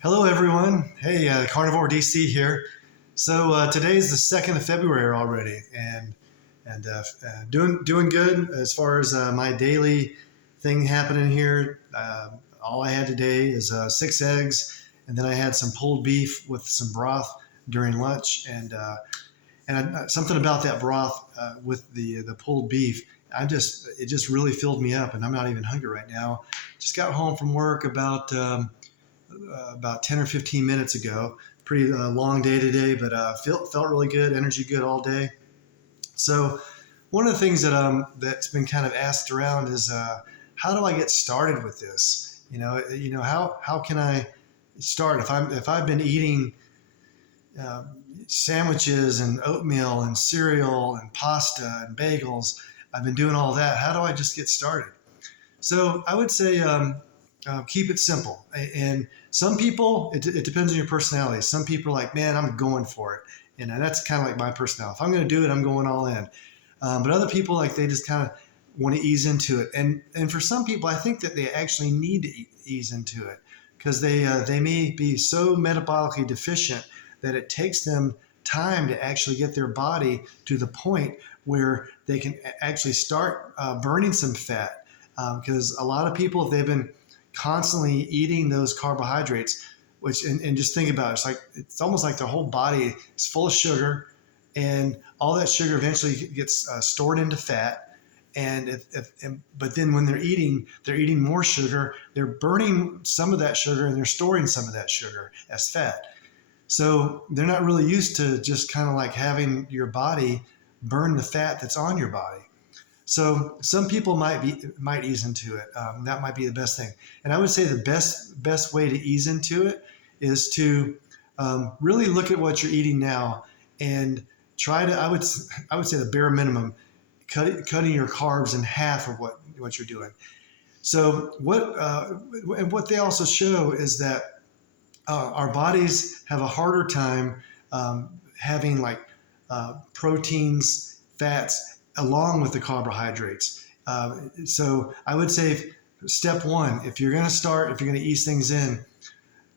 Hello, everyone. Hey, Carnivore DC here. So today's the 2nd of February already, and doing good as far as my daily thing happening here. All I had today is 6 eggs, and then I had some pulled beef with some broth during lunch, and something about that broth with the pulled beef. It just really filled me up, and I'm not even hungry right now. Just got home from work about 10 or 15 minutes ago. Pretty long day today, but felt really good, energy good all day. So one of the things that's been kind of asked around is how do I get started with this? How can I start if I've been eating uh, sandwiches and oatmeal and cereal and pasta and bagels. I've been doing all that. How do I just get started? So I would say keep it simple. And some people, it depends on your personality. Some people are like, man, I'm going for it. And that's kind of like my personality. If I'm going to do it, I'm going all in. But other people, like they just kind of want to ease into it. And for some people, I think that they actually need to ease into it because they may be so metabolically deficient that it takes them time to actually get their body to the point where they can actually start burning some fat. Because a lot of people, if they've been constantly eating those carbohydrates, and just think about it, it's almost like their whole body is full of sugar, and all that sugar eventually gets stored into fat. But then when they're eating more sugar. They're burning some of that sugar and they're storing some of that sugar as fat. So they're not really used to just kind of like having your body burn the fat that's on your body. So some people might ease into it. That might be the best thing. And I would say the best way to ease into it is to really look at what you're eating now and try to. I would say the bare minimum, cutting your carbs in half of what you're doing. So what they also show is that our bodies have a harder time having like proteins, fats, along with the carbohydrates. So I would say step one, if you're going to ease things in,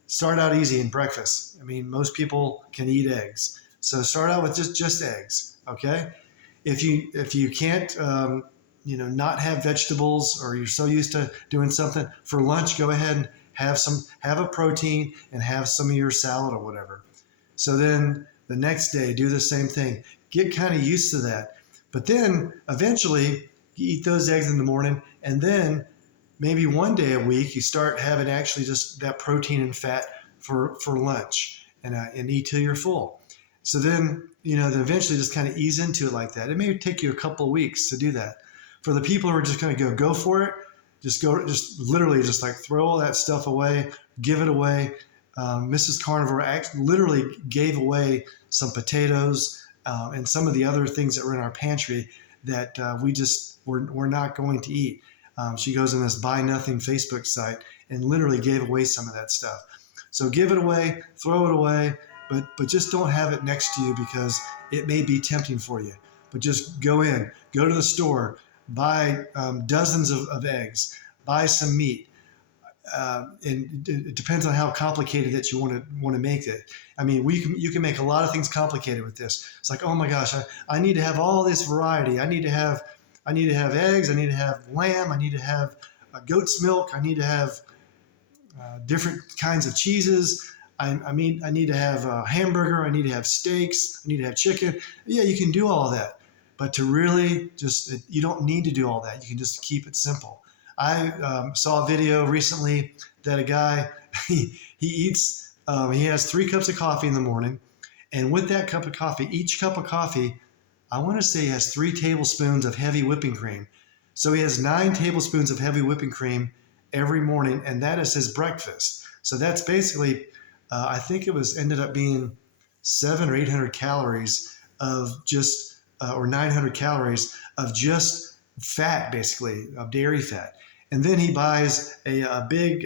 start out easy in breakfast. I mean, most people can eat eggs. So start out with just eggs, okay? If you can't, not have vegetables, or you're so used to doing something for lunch, go ahead and have a protein and have some of your salad or whatever. So then the next day, do the same thing. Get kind of used to that. But then eventually you eat those eggs in the morning, and then maybe one day a week you start having actually just that protein and fat for lunch, and eat till you're full. So then, then eventually just kind of ease into it like that. It may take you a couple of weeks to do that. For the people who are just going to go for it, just literally just like throw all that stuff away, give it away. Mrs. Carnivore literally gave away some potatoes and some of the other things that were in our pantry that we're not going to eat. She goes on this Buy Nothing Facebook site and literally gave away some of that stuff. So give it away, throw it away, but just don't have it next to you because it may be tempting for you. But just go to the store, buy dozens of eggs, buy some meat. And it depends on how complicated that you want to make it. I mean, you can make a lot of things complicated with this. It's like, oh my gosh, I need to have all this variety. I need to have eggs. I need to have lamb. I need to have goat's milk. I need to have different kinds of cheeses. I need to have a hamburger. I need to have steaks. I need to have chicken. Yeah, you can do all of that, but to really you don't need to do all that. You can just keep it simple. I saw a video recently that a guy he has 3 cups of coffee in the morning, and with that cup of coffee, each cup of coffee, I want to say has 3 tablespoons of heavy whipping cream. So he has 9 tablespoons of heavy whipping cream every morning, and that is his breakfast. So that's basically, I think ended up being 700 or 800 calories of just, or 900 calories of just fat, basically, of dairy fat. And then he buys a big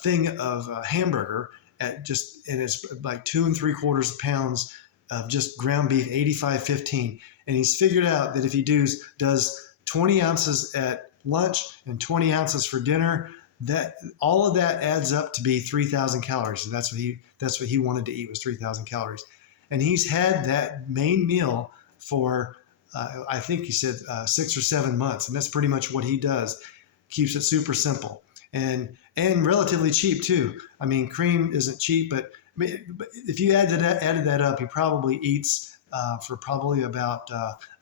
thing of hamburger and it's like 2 3/4 pounds of just ground beef, 85/15. And he's figured out that if he does 20 ounces at lunch and 20 ounces for dinner, that all of that adds up to be 3,000 calories. And that's what he wanted to eat, was 3,000 calories. And he's had that main meal for, I think he said 6 or 7 months. And that's pretty much what he does. Keeps it super simple and relatively cheap too. I mean, cream isn't cheap, but if you added that up, he probably eats for probably about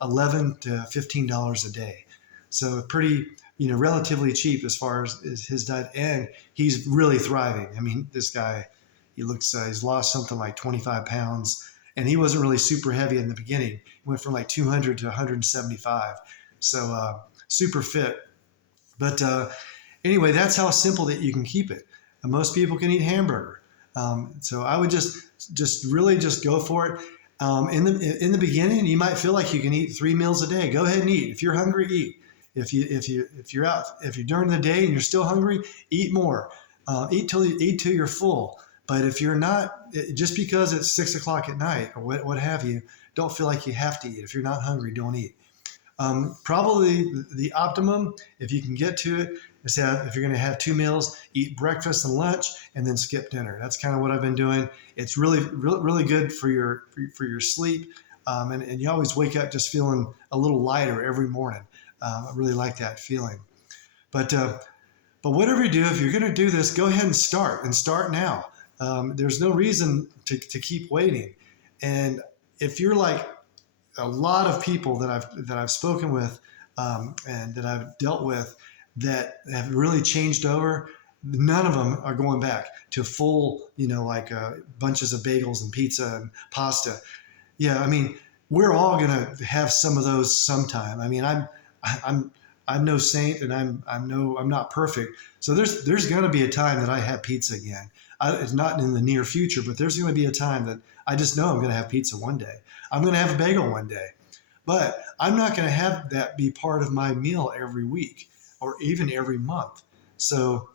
$11 to $15 a day. So pretty, relatively cheap as far as his diet, and he's really thriving. I mean, this guy, he's lost something like 25 pounds, and he wasn't really super heavy in the beginning. He went from like 200 to 175. So super fit. But anyway, that's how simple that you can keep it. And most people can eat hamburger. So I would just really go for it. In the beginning, you might feel like you can eat 3 meals a day. Go ahead and eat. If you're hungry, eat. If you're during the day and you're still hungry, eat more. Eat till you're full. But if you're not, just because it's 6 o'clock at night or what have you, don't feel like you have to eat. If you're not hungry, don't eat. Probably the optimum, if you can get to it, is if you're going to have 2 meals, eat breakfast and lunch, and then skip dinner. That's kind of what I've been doing. It's really, really, really good for your sleep, and you always wake up just feeling a little lighter every morning. I really like that feeling. But whatever you do, if you're going to do this, go ahead and start now. There's no reason to keep waiting. And if you're like a lot of people that I've spoken with and that I've dealt with that have really changed over, none of them are going back to full, bunches of bagels and pizza and pasta. Yeah, I mean, we're all gonna have some of those sometime. I mean, I'm no saint, and I'm not perfect. So there's gonna be a time that I have pizza again. It's not in the near future, but there's gonna be a time that I just know I'm gonna have pizza one day. I'm gonna have a bagel one day, but I'm not gonna have that be part of my meal every week or even every month. So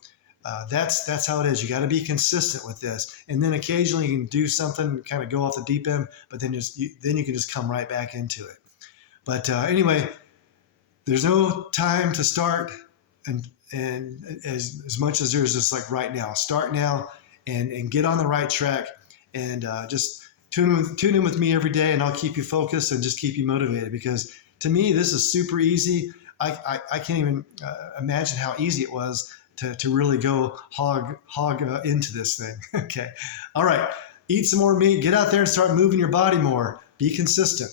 that's how it is. You got to be consistent with this, and then occasionally you can do something, kind of go off the deep end, but then you can just come right back into it. But anyway, there's no time to start, and as much as there's just like right now. Start now and get on the right track, and just tune in with me every day, and I'll keep you focused and just keep you motivated, because to me this is super easy. I can't even imagine how easy it was to really go hog into this thing. Okay. All right. Eat some more meat. Get out there and start moving your body more. Be consistent.